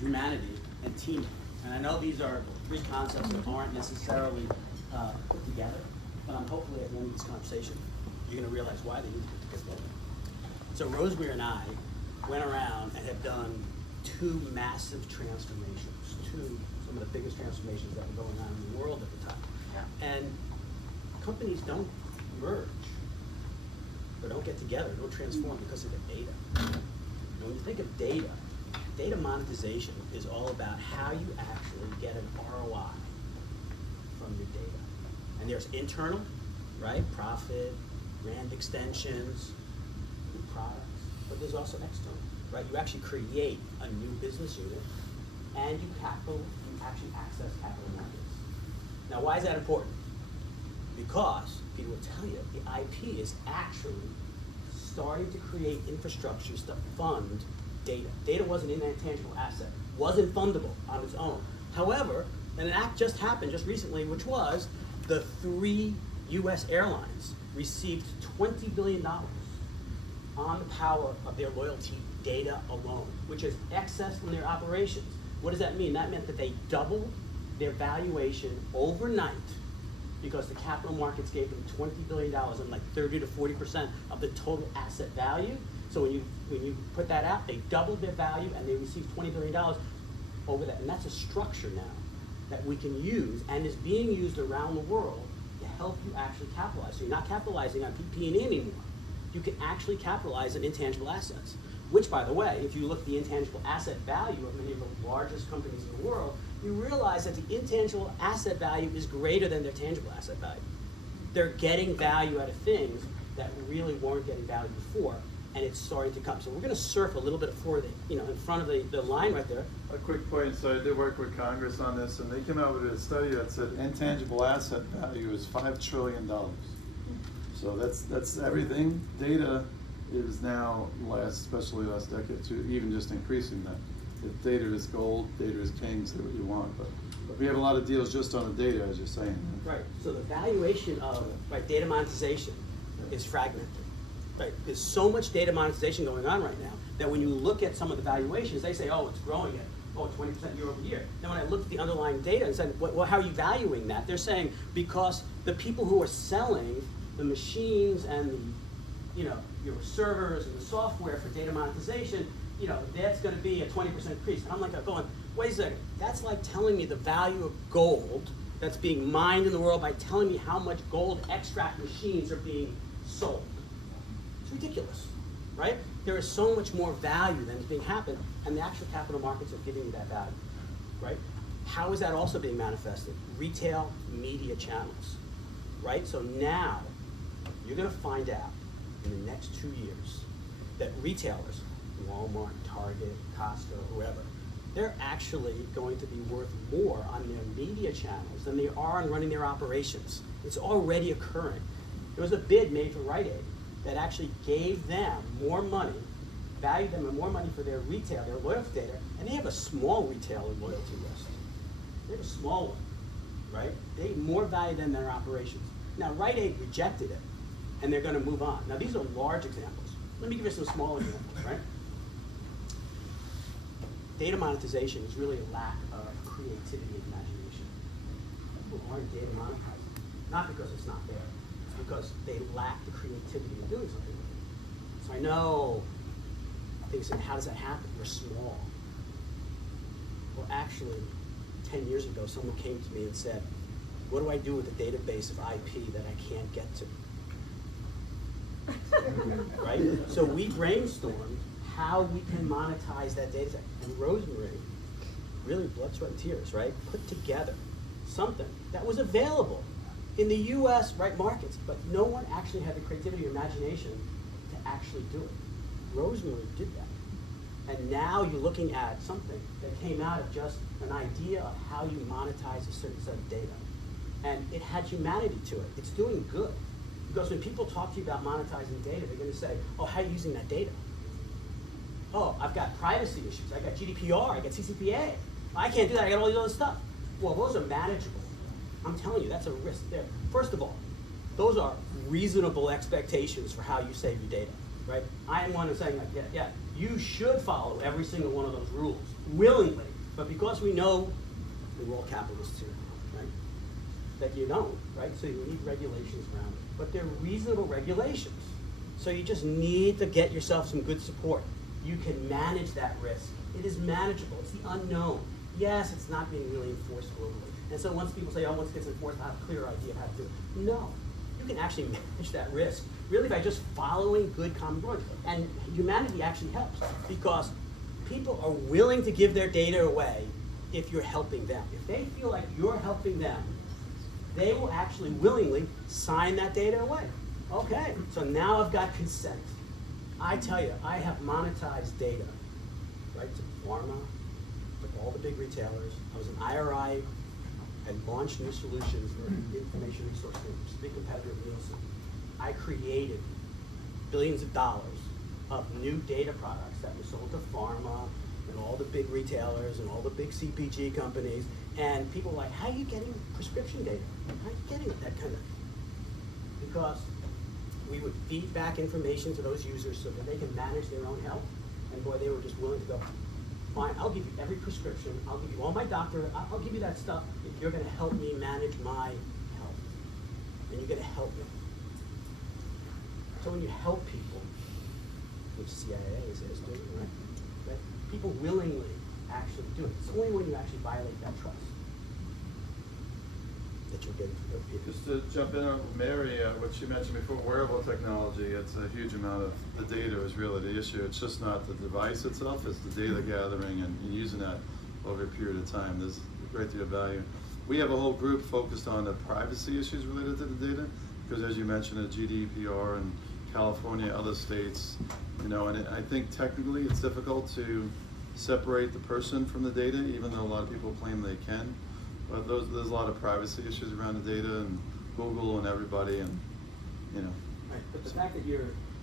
humanity, and teaming. And I know these are three concepts that aren't necessarily put together, but I'm hopefully at the end of this conversation, you're gonna realize why they need to put together. So Rosemary and I went around and have done two massive transformations, some of the biggest transformations that were going on in the world at the time. Yeah. And companies don't merge, or don't get together, don't transform because of the data. And when you think of data monetization is all about how you actually get an ROI from your data. And there's internal, right? Profit, brand extensions, new products, but there's also external, right? You actually create a new business unit and you actually access capital markets. Now, why is that important? Because people will tell you the IP is actually starting to create infrastructures to fund data. Data wasn't an intangible asset, wasn't fundable on its own. However, an act just happened just recently, which was the 3 US airlines received $20 billion on the power of their loyalty data alone, which is excess from their operations. What does that mean? That meant that they doubled their valuation overnight because the capital markets gave them $20 billion and like 30 to 40% of the total asset value. So when you put that out, they doubled their value and they received $20 billion over that. And that's a structure now that we can use and is being used around the world to help you actually capitalize. So you're not capitalizing on PP&E anymore. You can actually capitalize on intangible assets, which, by the way, if you look at the intangible asset value of many of the largest companies in the world, you realize that the intangible asset value is greater than their tangible asset value. They're getting value out of things that really weren't getting value before, and it's starting to come. So we're going to surf a little bit for in front of the line right there. A quick point, so I did work with Congress on this, and they came out with a study that said intangible asset value is $5 trillion. So that's everything. Data is now, especially last decade, to even just increasing that. If data is gold, data is king, say what you want, but we have a lot of deals just on the data, as you're saying. Right, so the valuation of data monetization is fragmented. Right, there's so much data monetization going on right now that when you look at some of the valuations, they say, oh, it's growing at 20% year over year. Then when I looked at the underlying data and said, well, how are you valuing that? They're saying because the people who are selling the machines and the, your servers and the software for data monetization, that's going to be a 20% increase. And I'm like going, wait a second, that's like telling me the value of gold that's being mined in the world by telling me how much gold extract machines are being sold. It's ridiculous, right? There is so much more value than is being happened, and the actual capital markets are giving you that value, right? How is that also being manifested? Retail media channels, right? So now you're going to find out in the next 2 years that retailers, Walmart, Target, Costco, whoever, they're actually going to be worth more on their media channels than they are on running their operations. It's already occurring. There was a bid made for Rite Aid that actually gave them more money, valued them more money for their retail, their loyalty data, and they have a small retailer loyalty list. They have a small one, right? They have more value than their operations. Now, Rite Aid rejected it, and they're going to move on. Now, these are large examples. Let me give you some small examples, right? Data monetization is really a lack of creativity and imagination. People aren't data monetizing, not because it's not there, it's because they lack the creativity of doing something with it. So I know, they say, how does that happen? We're small. Well, actually, 10 years ago, someone came to me and said, what do I do with a database of IP that I can't get to? Right? So we brainstormed how we can monetize that data set. And Rosemary, really blood, sweat, and tears, right? Put together something that was available in the US markets, but no one actually had the creativity or imagination to actually do it. Rosemary did that. And now you're looking at something that came out of just an idea of how you monetize a certain set of data. And it had humanity to it. It's doing good. Because when people talk to you about monetizing data, they're going to say, oh, how are you using that data? Oh, I've got privacy issues. I got GDPR. I got CCPA. I can't do that. I got all these other stuff. Well, those are manageable. I'm telling you, that's a risk there. First of all, those are reasonable expectations for how you save your data, right? I am one who's saying, like, yeah, you should follow every single one of those rules willingly. But because we know we're all capitalists here, right? That you don't, right? So you need regulations around it. But they're reasonable regulations. So you just need to get yourself some good support. You can manage that risk. It is manageable. It's the unknown. Yes, it's not being really enforced globally. And so once people say, oh, once it gets enforced, I have a clear idea of how to do it. No, you can actually manage that risk really by just following good common ground. And humanity actually helps because people are willing to give their data away if you're helping them. If they feel like you're helping them, they will actually willingly sign that data away. Okay, so now I've got consent. I tell you, I have monetized data, right, to pharma, to all the big retailers. I was an IRI and launched new solutions for information resource groups, big competitor of Nielsen. I created billions of dollars of new data products that were sold to pharma and all the big retailers and all the big CPG companies. And people were like, how are you getting prescription data? How are you getting that kind of? Because we would feed back information to those users so that they can manage their own health. And boy, they were just willing to go, fine, I'll give you every prescription, I'll give you all my doctor, I'll give you that stuff if you're gonna help me manage my health. And you're gonna help me. So when you help people, which CIA is doing, right? People willingly actually do it. It's only when you actually violate that trust that you're getting to people. Just to jump in on Mary, what she mentioned before, wearable technology, it's a huge amount of the data is really the issue. It's just not the device itself, it's the data gathering and using that over a period of time. There's a great deal of value. We have a whole group focused on the privacy issues related to the data, because as you mentioned, the GDPR and California, other states, and I think technically it's difficult to separate the person from the data, even though a lot of people claim they can. But there's a lot of privacy issues around the data, and Google and everybody, and Right, but the fact that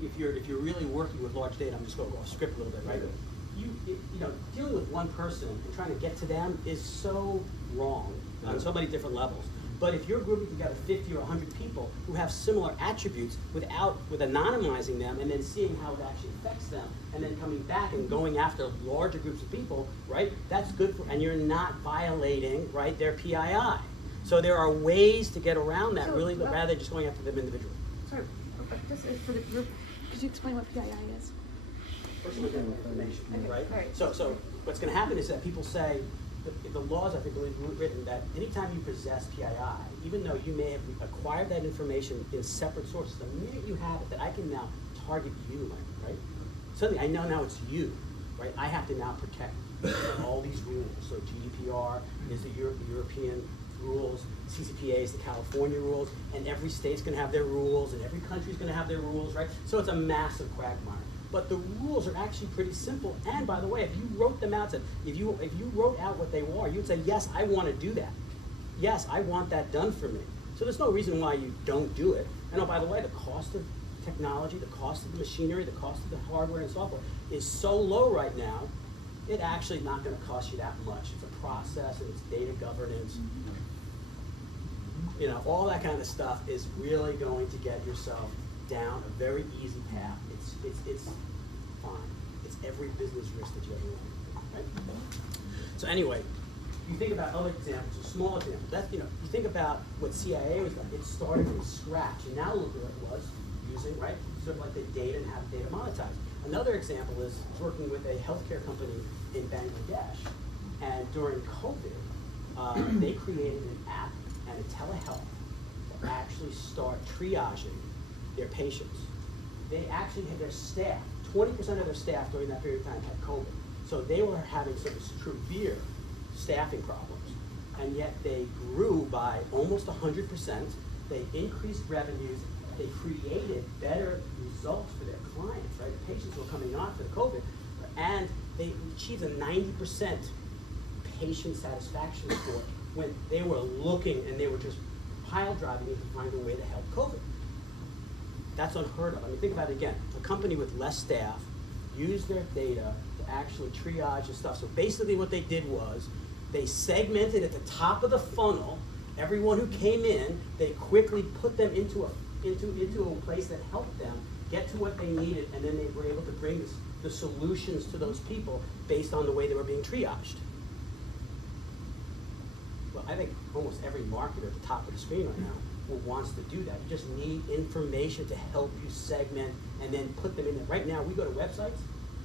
if you're really working with large data, I'm just going to go off script a little bit, right? Dealing with one person and trying to get to them is so wrong on so many different levels. But if you're grouping together 50 or 100 people who have similar attributes with anonymizing them and then seeing how it actually affects them and then coming back and going after larger groups of people, right, that's good and you're not violating, right, their PII. So there are ways to get around that rather than just going after them individually. Sorry, just for the group, could you explain what PII is? Personal general information, Okay, right? all right. So what's going to happen is that people say, the laws, I think, are written that anytime you possess PII, even though you may have acquired that information in separate sources, the minute you have it, that I can now target you, right? Suddenly, I know now it's you, right? I have to now protect all these rules. So GDPR is the European rules, CCPA is the California rules, and every state's going to have their rules, and every country's going to have their rules, right? So it's a massive quagmire. But the rules are actually pretty simple. And by the way, if you wrote them out, if you wrote out what they were, you would say, yes, I want to do that. Yes, I want that done for me. So there's no reason why you don't do it. And oh, by the way, the cost of technology, the cost of the machinery, the cost of the hardware and software is so low right now, it actually not going to cost you that much. It's a process and it's data governance. All that kind of stuff is really going to get yourself down a very easy path. It's fine. It's every business risk that you ever want, right? So anyway, you think about other examples, or small examples. That's you think about what CIA was like. It started from scratch, and now look what it was using, right? Sort of like the data and how the data monetized. Another example is working with a healthcare company in Bangladesh, and during COVID, they created an app and a telehealth to actually start triaging their patients. They actually had their staff, 20% of their staff during that period of time had COVID. So they were having some severe staffing problems. And yet they grew by almost 100%. They increased revenues. They created better results for their clients, right? The patients were coming on for the COVID. And they achieved a 90% patient satisfaction score when they were looking and they were just pile driving to find a way to help COVID. That's unheard of. I mean, think about it again. A company with less staff used their data to actually triage and stuff. So basically what they did was they segmented at the top of the funnel everyone who came in. They quickly put them into a place that helped them get to what they needed, and then they were able to bring the solutions to those people based on the way they were being triaged. well, I think almost every marketer at the top of the screen right now wants to do that. You just need information to help you segment and then put them in there. Right now, we go to websites,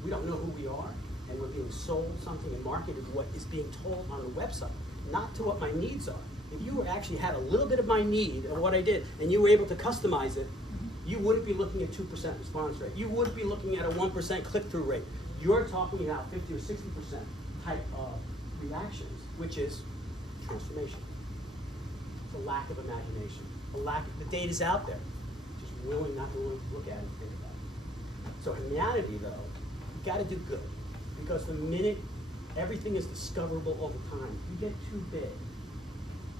we don't know who we are, and we're being sold something and marketed what is being told on the website, not to what my needs are. If you actually had a little bit of my need of what I did, and you were able to customize it, you wouldn't be looking at 2% response rate. You wouldn't be looking at a 1% click-through rate. You're talking about 50 or 60% type of reactions, which is transformation. It's a lack of imagination. The data's out there. Just not willing to look at it and think about it. So humanity, though, you gotta do good. Because the minute everything is discoverable over time, you get too big,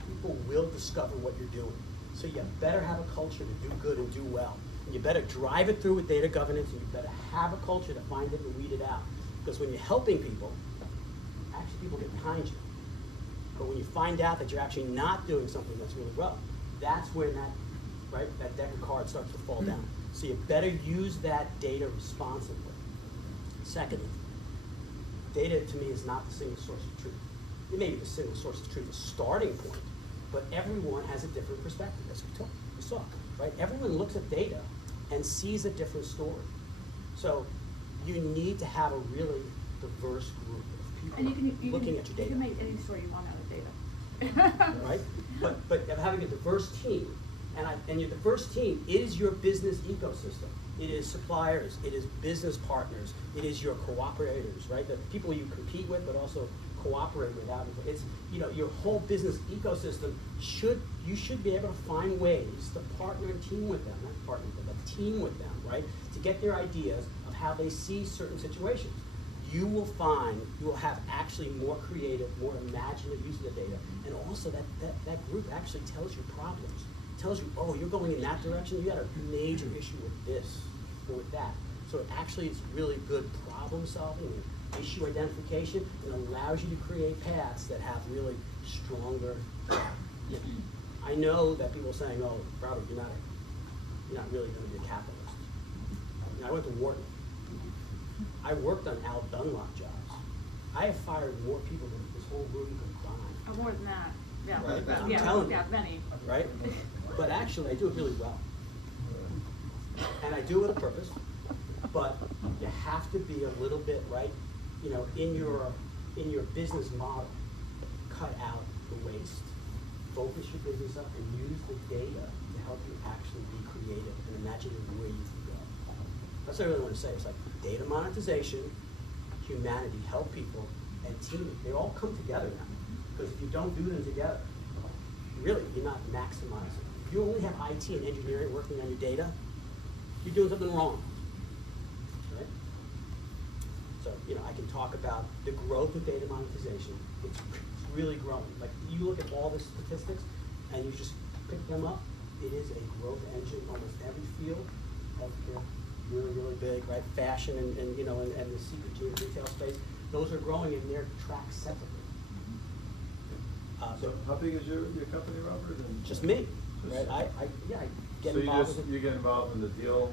people will discover what you're doing. So you better have a culture to do good and do well. And you better drive it through with data governance, and you better have a culture to find it and weed it out. Because when you're helping people, actually people get behind you. But when you find out that you're actually not doing something that's really rough, that's when that deck of cards starts to fall down. So you better use that data responsibly. Secondly, data to me is not the single source of truth. It may be the single source of truth, a starting point, but everyone has a different perspective, as we saw, right? Everyone looks at data and sees a different story. So you need to have a really diverse group of people looking at your data. You can make any story you want out of data. Right? But having a diverse team, and your diverse team is your business ecosystem. It is suppliers, it is business partners, it is your cooperators, right? The people you compete with, but also cooperate with. It's, your whole business ecosystem you should be able to find ways to partner and team with them, not partner, but team with them, right? To get their ideas of how they see certain situations. You will have actually more creative, more imaginative use of the data, and also that group actually tells you problems. Tells you, oh, you're going in that direction, you got a major issue with this or with that. So it actually is really good problem solving and issue identification, and allows you to create paths that have really stronger. I know that people are saying, oh, Robert, you're not really going to be a capitalist. I went to Wharton. I worked on Al Dunlop jobs. I have fired more people than this whole room could combine. More than that. Yeah. Right? I'm Yeah, telling you. many. Right? But actually, I do it really well. And I do it with a purpose, but you have to be a little bit, right, in your business model, cut out the waste, focus your business up, and use the data to help you actually be creative and imagine where you can go. That's what I really want to say. It's like data monetization, humanity, help people, and teaming. They all come together now. Because if you don't do them together, really, you're not maximizing. If you only have IT and engineering working on your data, you're doing something wrong, right? So, I can talk about the growth of data monetization. It's really growing. Like, you look at all the statistics, and you just pick them up. It is a growth engine. Almost every field, healthcare, really, really big, right? Fashion and the CPG and retail space, those are growing, and they're tracked separately. So how big is your company, Robert? And just me, right? I get involved. So you get involved in the deal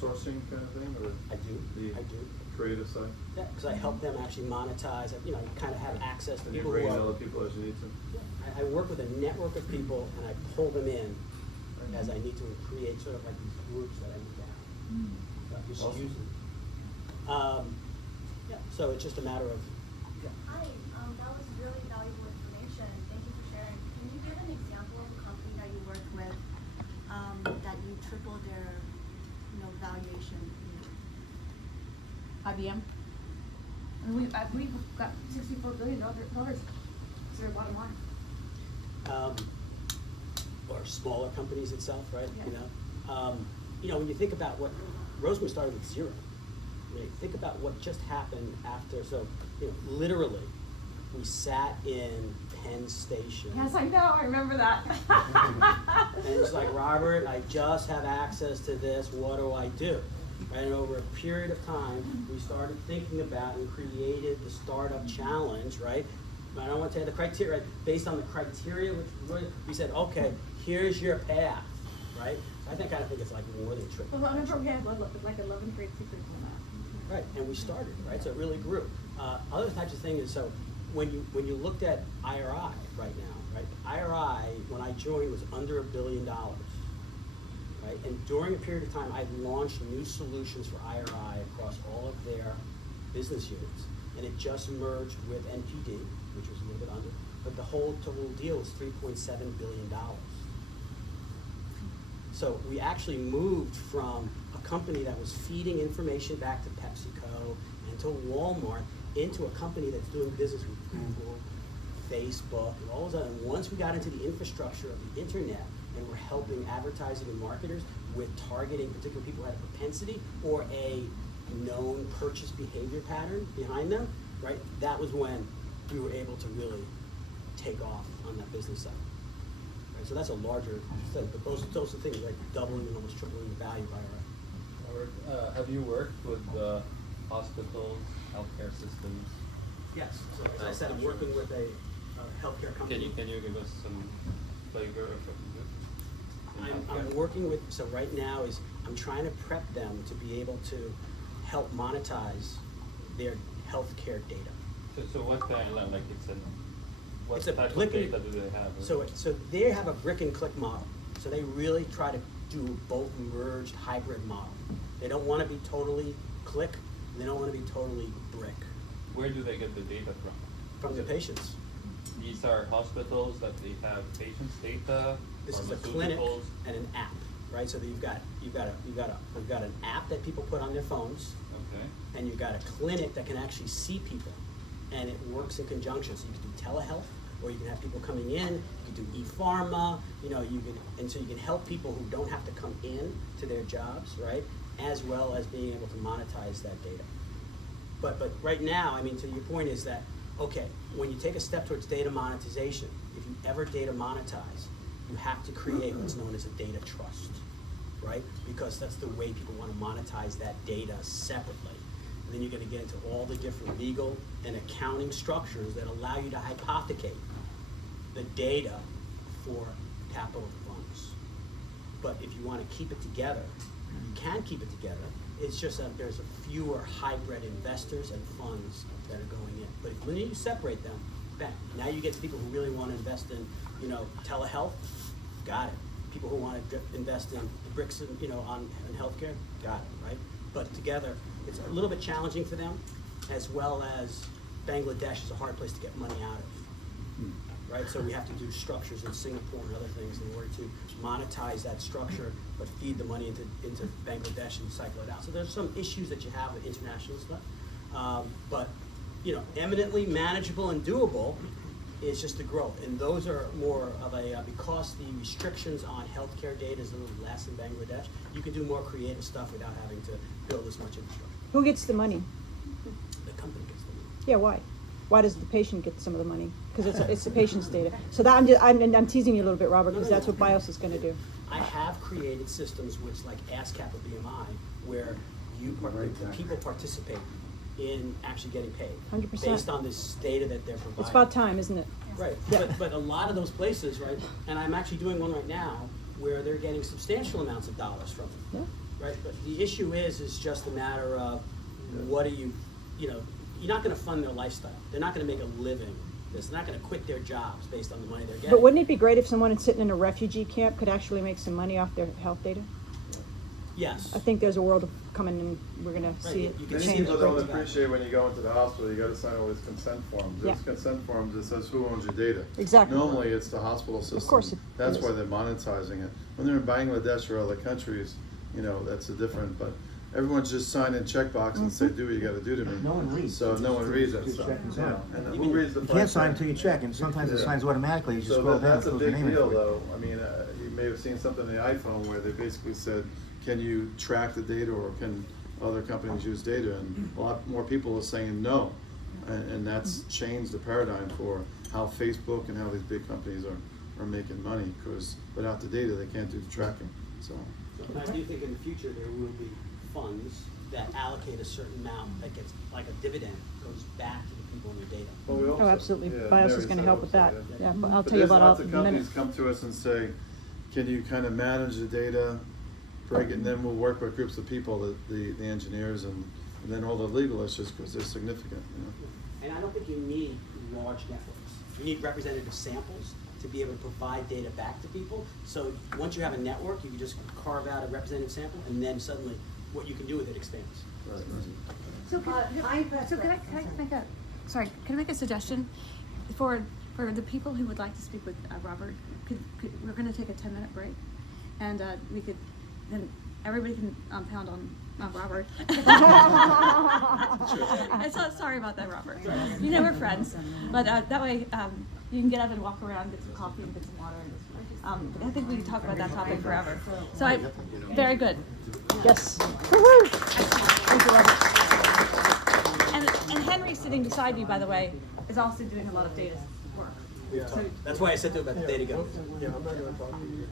sourcing kind of thing, or I do. The creative side? Yeah, because I help them actually monetize. You kind of have access to And you people bring who in are. other people as you need to. I work with a network of people, and I pull them in as I need to create sort of like these groups that I need to have. Just Awesome. use them. So it's just a matter of. Hi, that was really valuable information. Thank you for sharing. Can you give an example of a company that you worked with that you tripled their, valuation? IBM. And we've got $64 billion as their bottom line. Or smaller companies itself, right? Yeah. When you think about what Rosemary started with 0. Think about what just happened after. So, literally, we sat in Penn Station. Yes, I know. I remember that. And it's like, Robert, I just have access to this. What do I do? Right? And over a period of time, we started thinking about and created the Startup Challenge, right? I don't want to tell you the criteria, right? Based on the criteria, we said, okay, here's your path, right? I think it's like more than triple. Well, I remember we had like 11 grade secrets on that. Right, and we started, right? So it really grew. Other types of things is, so when you looked at IRI right now, right? IRI, when I joined, was under $1 billion, right? And during a period of time, I've launched new solutions for IRI across all of their business units. And it just merged with NPD, which was a little bit under, but the whole total deal was $3.7 billion. So we actually moved from a company that was feeding information back to PepsiCo and to Walmart into a company that's doing business with Google, Facebook, and all of that. And once we got into the infrastructure of the internet and we're helping advertising and marketers with targeting particular people who had a propensity or a known purchase behavior pattern behind them, right? That was when we were able to really take off on that business side. Right? So that's a larger thing, but those are things like doubling and almost tripling the value by our. Have you worked with hospitals, healthcare systems? Yes. So as I said, I'm working with a healthcare company. Can you give us some flavor of what you do? I'm working with, so right now is I'm trying to prep them to be able to help monetize their healthcare data. So what kind, like what It's a type of click and- data do they have? So they have a brick and click model. So they really try to do both merged hybrid model. They don't want to be totally click, and they don't want to be totally brick. Where do they get the data from? From the patients. These are hospitals that they have patients' data. This is a clinic pharmaceuticals. and an app, right? So that you've got an app that people put on their phones, Okay. and you've got a clinic that can actually see people, and it works in conjunction. So you can do telehealth, or you can have people coming in. You can do e-pharma. So you can help people who don't have to come in to their jobs, right? As well as being able to monetize that data. But right now, I mean, to your point is that, okay, when you take a step towards data monetization, if you ever data monetize, you have to create what's known as a data trust, right? Because that's the way people want to monetize that data separately. And then you're going to get into all the different legal and accounting structures that allow you to hypothecate the data for capital funds. But if you want to keep it together, you can keep it together. It's just that there's a fewer hybrid investors and funds that are going in. But when you separate them, bang, now you get to people who really want to invest in, telehealth, got it. People who want to invest in the bricks and, in healthcare, got it, right? But together, it's a little bit challenging for them, as well as Bangladesh is a hard place to get money out of, right? So we have to do structures in Singapore and other things in order to monetize that structure, but feed the money into Bangladesh and cycle it out. So there's some issues that you have with international stuff, but eminently manageable and doable is just the growth. And those are more of because the restrictions on healthcare data is a little less in Bangladesh, you can do more creative stuff without having to build as much infrastructure. Who gets the money? The company gets the money. Yeah, why? Why does the patient get some of the money? Because it's the patient's data. So that I'm teasing you a little bit, Robert, because that's what BIOS is going to do. I have created systems which, like ASCAP or BMI, where people participate in actually getting paid 100%. based on this data that they're providing. It's about time, isn't it? Right, Yeah. but a lot of those places, right, and I'm actually doing one right now where they're getting substantial amounts of dollars from it, Yeah. right? But the issue is just a matter of what are you you're not going to fund their lifestyle. They're not going to make a living. They're not going to quit their jobs based on the money they're getting. But wouldn't it be great if someone sitting in a refugee camp could actually make some money off their health data? Yes. I think there's a world of coming, and we're going to see it you can Many see change. people the don't great value. appreciate when you go into the hospital, you gotta sign all these consent forms. There's Yeah. consent forms that says who owns your data. Exactly. Normally, it's the hospital system. course it That's is. why they're monetizing it. When they're in Bangladesh or other countries, that's a different, but everyone's just signing checkbox and say, do what you gotta do to me. No one reads. So no one reads that Just stuff. check and Yeah. sign. And who reads the You fine can't sign print? until you check, and sometimes it Yeah. signs automatically. You just So scroll down, that's it a fills your big name in deal, for you. though. I mean, you may have seen something on the iPhone where they basically said, can you track the data, or can other companies use data? And a lot more people are saying no. And that's changed the paradigm for how Facebook and how these big companies are making money, because without the data, they can't do the tracking, so. I do think in the future there will be funds that allocate a certain amount that gets, like a dividend, goes back to the people in the data. Well, we Oh, absolutely. BIOS is going to help with that. Yeah, but I'll But tell you there's about lots all of in a minute. companies come to us and say, can you kind of manage the data, break it, and then we'll work with groups of people, the engineers and then all the legal issues, because they're significant, And I don't think you need large networks. You need representative samples to be able to provide data back to people. So once you have a network, you can just carve out a representative sample, and then suddenly what you can do with it expands. So can I make a, sorry, can I make a suggestion? For the people who would like to speak with Robert, we're gonna take a 10-minute break, and we could, then everybody can pound on Robert. I'm so sorry about that, Robert. You know we're friends, but that way you can get up and walk around, get some coffee and get some water. I think we can talk about that topic forever. So very good. Yes. Woo-hoo. Thank you, Robert. And Henry sitting beside you, by the way, is also doing a lot of data work. That's why I said to him about the data governance. Yeah, I'm not gonna talk to you.